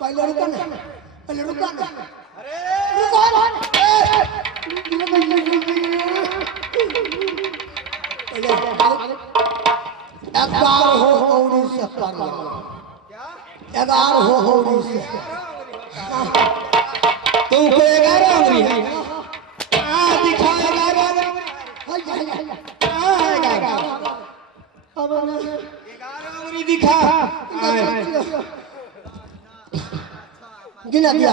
पहले रुका ना, पहले रुका ना। अरे रुको एगार हो औरी से कर लो। एगार हो औरी से। तुमको 11 उंगली है? दिखा 11। हाँ 11 उंगली दिखा। गिना दिया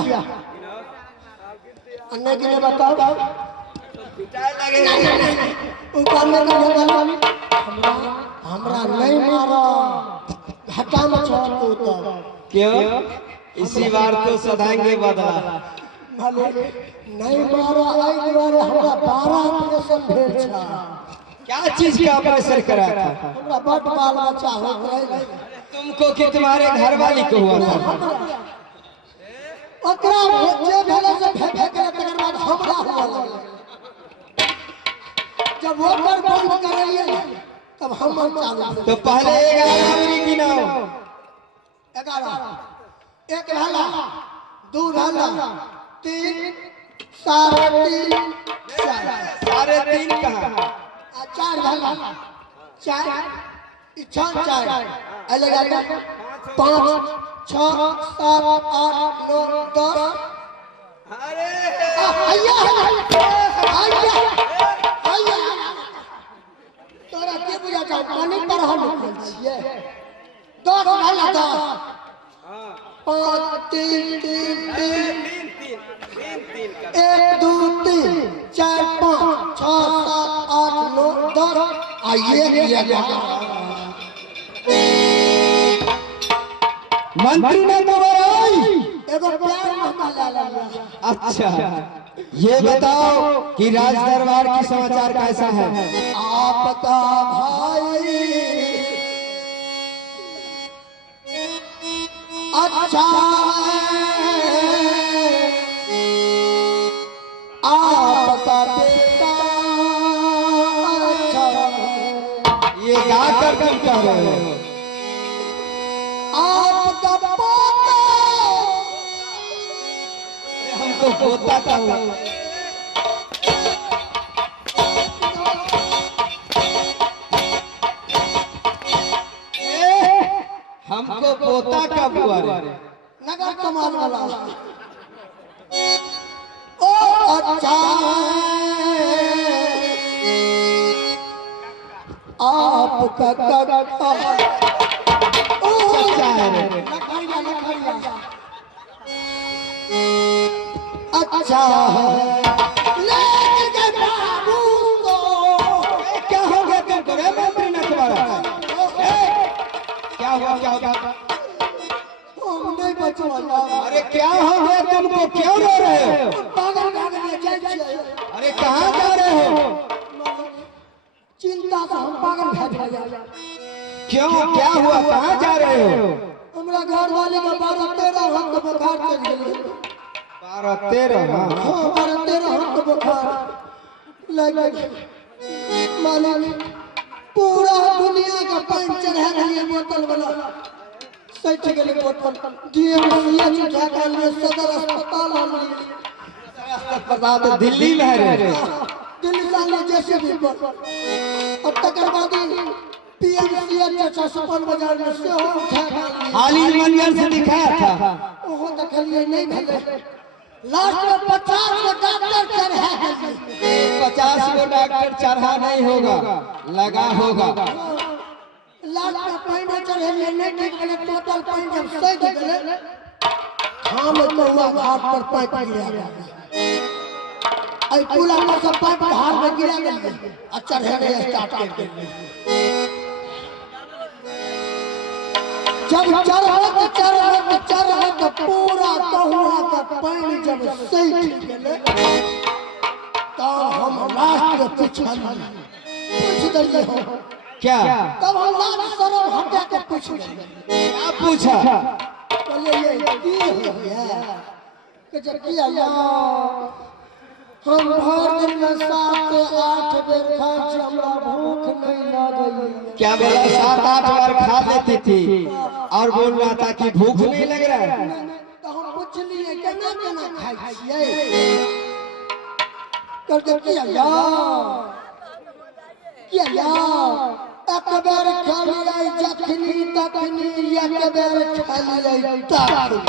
अन्य गिने बताओ ऊपर में हमरा नहीं मारो घटा में छोड़ तो क्यों? इसी बार तो सधाएंगे बदला। नहीं मारो आई बार हमरा 12 ऑपरेशन भेल छा। क्या चीज का ऑपरेशन करा था? हमरा बड़ बाल बच्चा हो गए। तुमको कि तुम्हारे घर वाली को हुआ था? ओकरा जे भेले से भेबे करे तकर बाद हमरा हुआ लगे। जब वो पर बंद करिए तब हम चालू। तो पहले 11 उंगली गिनाओ। 11 एक भाला, दो भाला, 3, 3.5, 4 3.5 कहाँ? 4 भाला, 4 4 अलग अलग 5 6 7 8 9 10। अरे आया तोरा के बुझा जाओ पानी पर हम छिए 10 भाला 10 5 3 3 3 1 2 3 4 5 6 7 8 9 10 आइए मंत्री ने खबर आई। एगो प्यार महका ला। अच्छा ये बताओ कि राज दरबार की समाचार कैसा है? आपका भाई अच्छा आपका बेटा अच्छा ये गा कर तुम कह रहे हो? आपका पोता हमको पोता का हमको पोता का बुआ नगर कमाल वाला ओ अच्छा आपका काका ओ अच्छा है। नखरिया अच्छा है लेकर के बाबू को क्या हो गया तुमको? रे मंत्री ने तुम्हारा क्या हुआ? क्या होगा? हम नहीं बचवा। अरे क्या हो गया तुमको? क्यों रो रहे हो? पागल पागल जाए अरे कहाँ जा रहे हो? चिंता से हम पागल भर गया। क्यों? क्या हुआ? कहाँ जा रहे हो? हमरा घर वाले का 12-13 हाथ बुखार चढ़ गया। 12-13 हाँ 12-13 हाथ बुखार लग गया। मालिक पूरा दुनिया का पानी चढ़ा दिए बोतल वाला सच गेले बोतल डीएमसीएच उठा कर लिए सदर अस्पताल हम तो दिल्ली में है रे। दिल्ली साले जैसे भी और तकर बाद पीएमसीएच 56 बाजार में से हो उठा कर हाल ही मंजर से दिखाया था। ओहो देखलिए नहीं भेले लास्ट में 50 गो डॉक्टर चढ़ा 50 गो डॉक्टर चढ़ा नहीं होगा, लगा होगा। लास्ट में पानी चढ़े नहीं ठीक भेले टोटल पानी जब सही गेले हम कौआ घाट पर पाइप गिरा आई पुला पर सब पाइप घाट में गिरा गए और चढ़े स्टार्ट कर दिए। जब चढ़त पूरा कहुआ का पानी जब सही गेले तो हम लास्ट में पूछ दिए हो क्या? तब हम लास्ट शर्म हटा के पूछ लिए क्या पूछा? बोले ये की हो गया कि जब किया हम भर दिन में 7 से 8 बेर खाए हमरा भूख नहीं लगी। क्या बोला? 7-8 बार खा लेती थी और बोल रहा था कि भूख नहीं लग रहा है। तो हम पूछलिए केना केना खाइ छियै कहते किया एक बेर खालियै जखनी तखनी एक बेर खालियै तखनी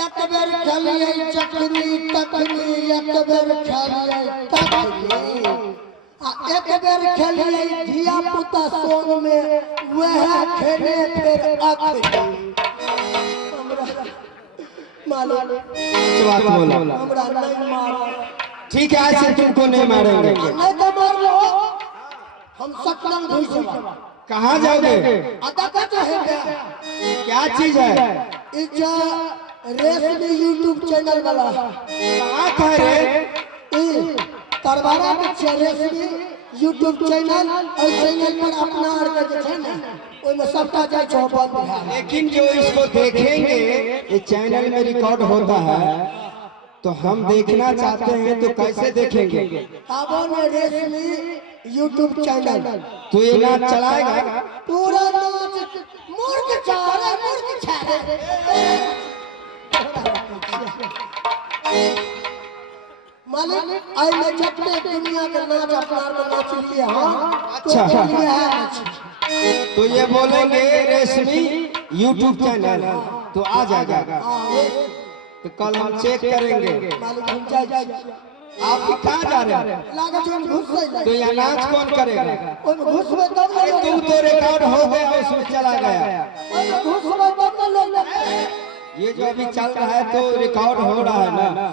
एक बेर खालियै जखनी तखनी एक बेर खालियै तखनी आ एक बेर खेलियै धिया पुता सोन में वह खेले फिर अखनी मालिक बात बोला हमरा नहीं मारो ठीक है आज से तुमको नहीं मारेंगे नहीं तो मार लो हम सकल घुस कहाँ जाओगे अदा का चाहेंगे क्या चीज है इजा रेशमी यूट्यूब चैनल वाला कहाँ का है रे तरवारा में रेशमी यूट्यूब चैनल और चैनल पर अपना आर के छै ना ओइ में सबटा जाय छै बंद है लेकिन जो इसको देखेंगे ये चैनल में रिकॉर्ड होता है तो हम देखना चाहते हैं तो कैसे देखेंगे आबो ने रेशमी यूट्यूब चैनल तो ये नाच चलाएगा पूरा नाच मुर्ग चारे मालिक आई में जतने दुनिया के नाच अपना को नाच लिए हां अच्छा तो ये बोलेंगे रेशमी यूट्यूब चैनल तो आ जाएगा तो कल हम चेक करेंगे मालिक हम जाए आप कहाँ जा रहे हैं लागे जो घुस गई तो ये नाच कौन करेगा ओइ में घुस में तब अरे तुम तो रिकॉर्ड हो गया उसमें चला गया ओइ में घुस में तब लोग ये जो अभी चल रहा है तो रिकॉर्ड हो रहा है ना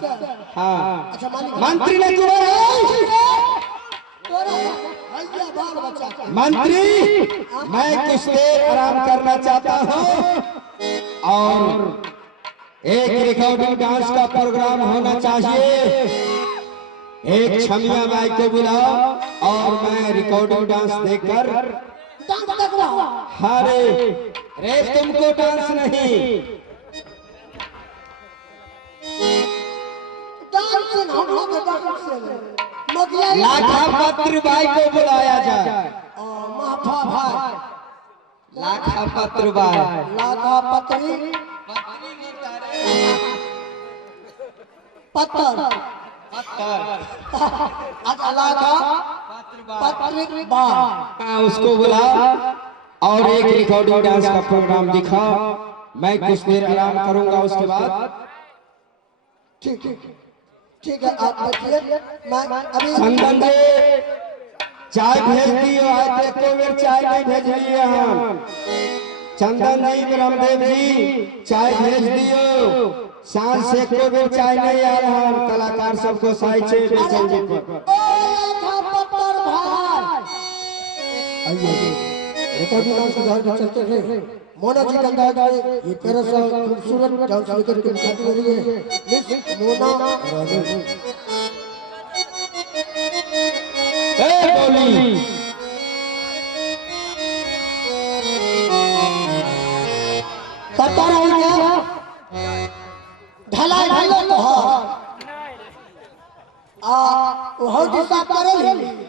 हाँ अच्छा मालिक मंत्री ने तुम्हारा भैया बाल बच्चा मंत्री मैं कुछ देर आराम करना चाहता हूँ और एक रिकॉर्डिंग डांस का प्रोग्राम होना चाहिए एक छमिया बाई को बुलाओ और मैं रिकॉर्डिंग डांस देखकर डांस देख रहा हरे रे तुमको डांस नहीं डांस हम लोग डांस से मगिया लाखा पत्र बाई को बुलाया जाए महाफा भाई लाखा पत्र बाई लाखा पत्री पत्थर अच्छा लाखा पत्री बा हाँ, उसको बुला और एक रिकॉर्डिंग डांस का प्रोग्राम दिखा मैं कुछ देर आराम करूंगा उसके बाद ठीक है आप बैठिए मैं अभी चंदन जी चाय भेज दियो आज एको बेर चाय नहीं भेजलिए हम चंदन जी रामदेव जी चाय भेज दियो सांझ से एको बेर चाय नहीं आ रहा है कलाकार सबको साई छे बेचेंगे पर पत्थर भाई आइए रिकॉर्डिंग डांस के घर चलते हैं मोना जी का अंदाज में ये तेरा सा खूबसूरत डांस लेकर के दिखाती हो रही है मिस मोना राजू ए बोली पता नहीं क्या ढलाई ढलो तो आ वो दिशा करे